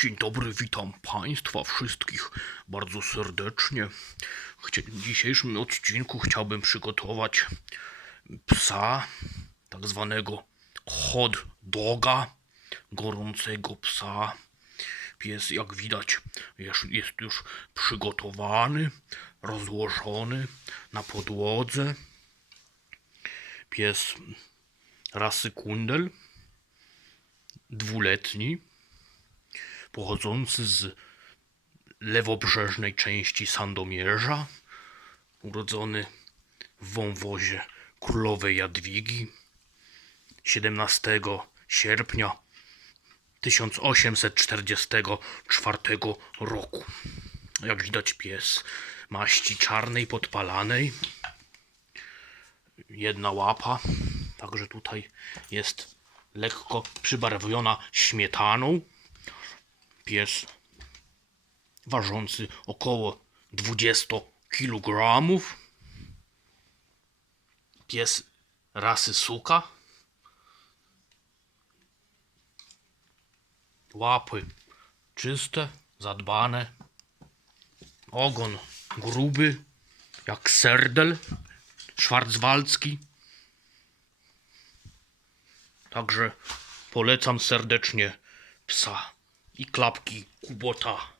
Dzień dobry, witam Państwa wszystkich bardzo serdecznie. W dzisiejszym odcinku chciałbym przygotować psa, tak zwanego hot doga, gorącego psa. Pies, jak widać, jest, jest już przygotowany, rozłożony na podłodze. Pies rasy kundel, dwuletni pochodzący z lewobrzeżnej części Sandomierza, urodzony w wąwozie królowej Jadwigi 17 sierpnia 1844 roku. Jak widać pies maści czarnej podpalanej, jedna łapa, także tutaj jest lekko przybarwiona śmietaną pies ważący około 20 kg. Pies rasy suka. Łapy czyste, zadbane. Ogon gruby, jak serdel szwarcwaldzki. Także polecam serdecznie psa e Klapki Kubota.